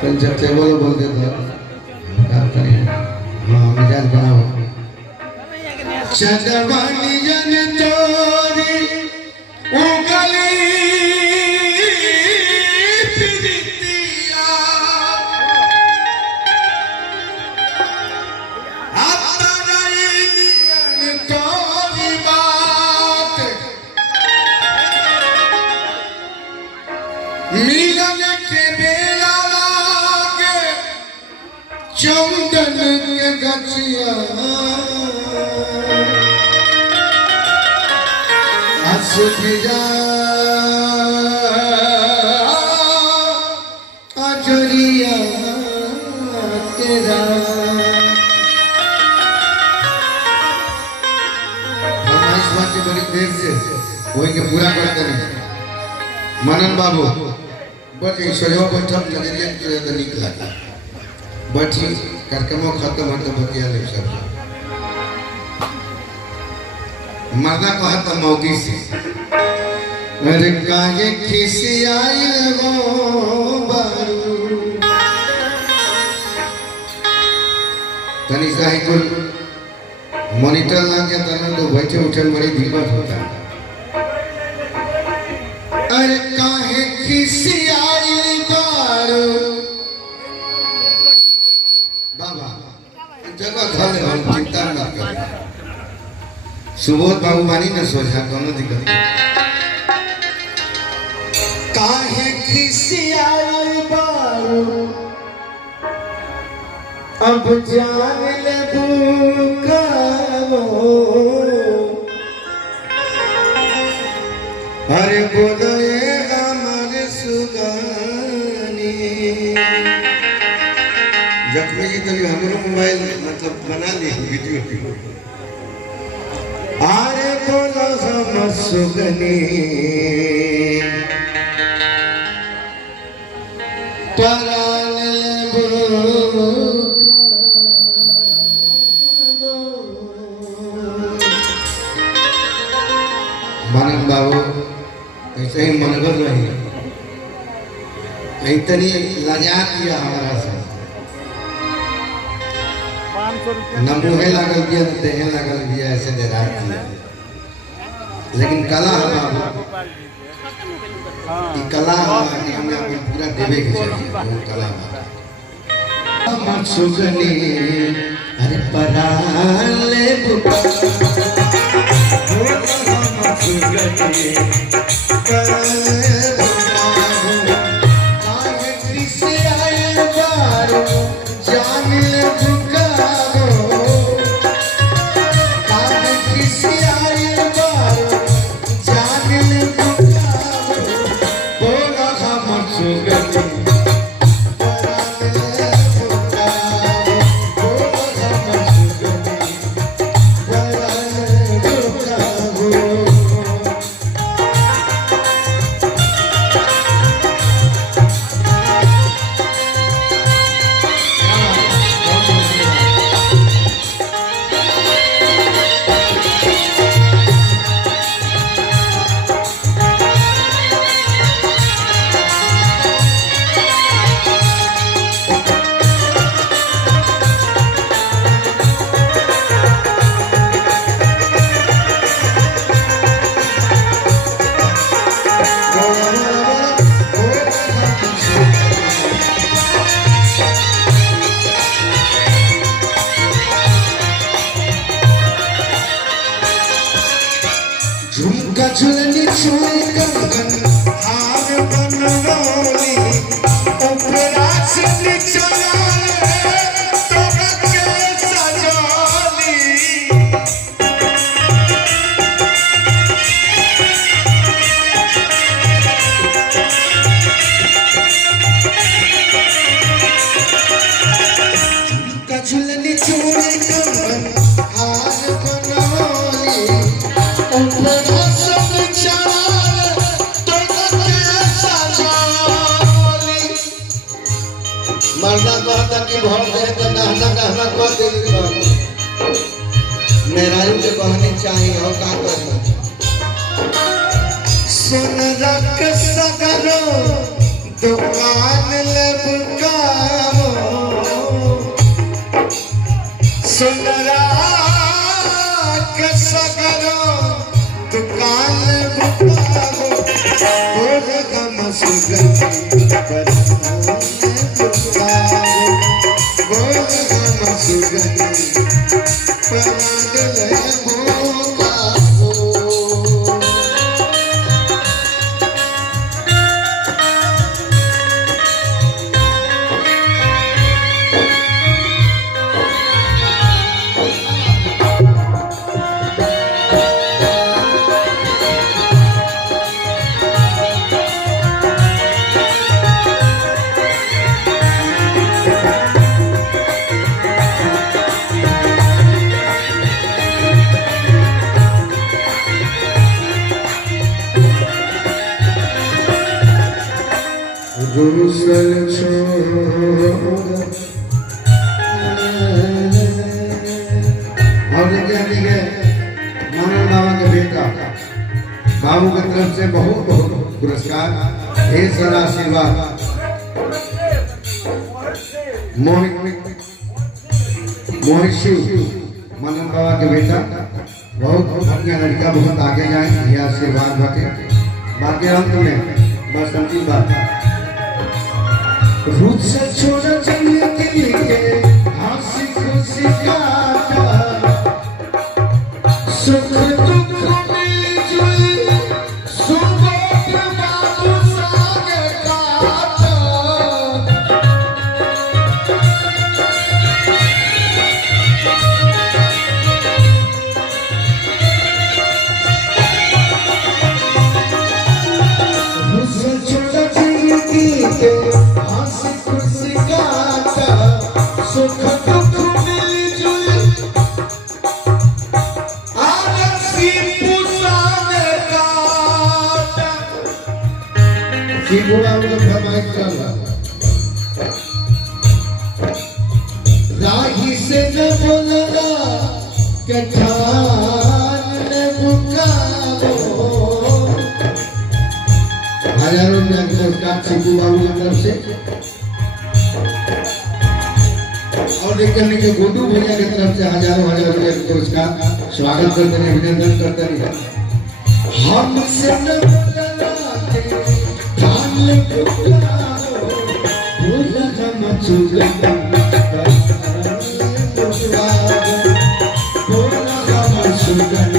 पंचते बोलो बोलते थे हाँ मिजाज बनाओ चंद्रवानी जन तोरी उगली फिरतिया आता नहीं जन तोरी बात मिलन के बेला लागे चंदन के गछिया असुभिजा अजरिया तेरा इस बात की बड़ी देर से वही के पूरा करते नहीं मनन बाबू बट ईश्वरियों को ठप नजरिया की तो निकला बट कार्यक्रम खत्म होते बतिया ले सब मर्दा कहा था मौगी से अरे काहे खिसी आई लगो बारू तनी साही कुल मॉनिटर लगे तने तो बैठे उठे बड़ी दिक्कत होता है अरे काहे खिसी आई बारू बाबा जगह खाले हम चिंता न करें सुबोध बाबू मानी न सोचा कोनो दिक्कत काहे खिसियाई बारू अब जान ले बुकाओ अरे बोलो ये हमारे सुगानी जख्मी जी तो हमारे मोबाइल मतलब बना ली वीडियो की आरे बोलो हम सुगनी परान मानन बाबू ऐसे ही मनगर रही इतनी लजा दिया हमारा से न मुहे लागल दिया न देहे लागल दिया ऐसे दे रहा दिया लेकिन कला बाबू ये कला हमारी हमने अपनी पूरा देवे के चाहिए वो कला हमारा सुगनी अरे पराले बुका सुगनी पराले बुका आगे किसे आए बारो जान ले बुका आगे किसे आए बारो जान ले बुका बोला हम सुगनी झुमका झुलनी छुई कंगन हार बनवाली ऊपरा से निचला तो के सजाली झुमका झुलनी छुई कंगन हार बनवाली ऊपरा से निचला तो के सजाली मर्दा कहता कि भर दे तो गहना गहना कर दे मेरा के कहनी चाहिए हो का करना सोनरा के सगरो दुकान लबकावो सोनरा के सगरो दुकान लबकावो बोल गम सुगंधी बोल गम सुगंधी परागले गुरु सल और देखिए मानव बाबा के बेटा बाबू की तरफ से बहुत बहुत पुरस्कार ढेर सारा आशीर्वाद मोहिशी मानव बाबा के बेटा बहुत अपने लड़का बहुत आगे जाए ये आशीर्वाद बाटे बाकी अंत में बस अंतिम बात रूप से छोड़ा चलने के लिए हंसी खुशी का सुख दुख मिलजुल सुबह बाबू सागर का रूप से छोड़ा चलने के लिए सुख दुख मिलजुल आरसी पुसाने का जीवुआ में फरमाइश कर राही से न बोलना कठान ने बुकाओ हजारों रुपया के पुरस्कार शिबू बाबू की तरफ से और देखने के गुड्डू भैया की तरफ से हजारों हजार रुपये पुरस्कार स्वागत करते हैं अभिनंदन करते हैं हमसे न बदलाते ठान पुकारो भूल हम चुगली भूल हम चुगली